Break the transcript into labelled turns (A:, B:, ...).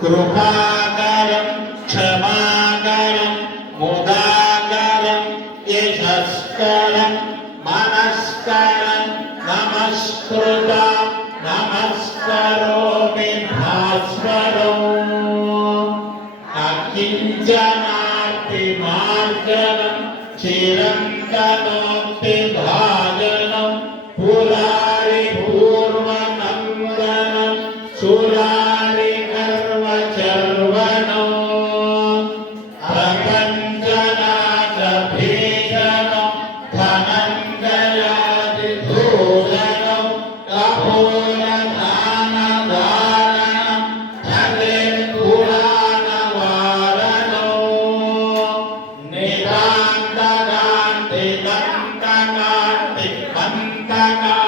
A: కృపాకరం క్షమాకరం ముదాకరం యశస్కరం మనస్కరం నమస్కృత నమస్కరోమి భాస్వరం అకించనార్తి మార్గం చిరంతనోక్తి টাকা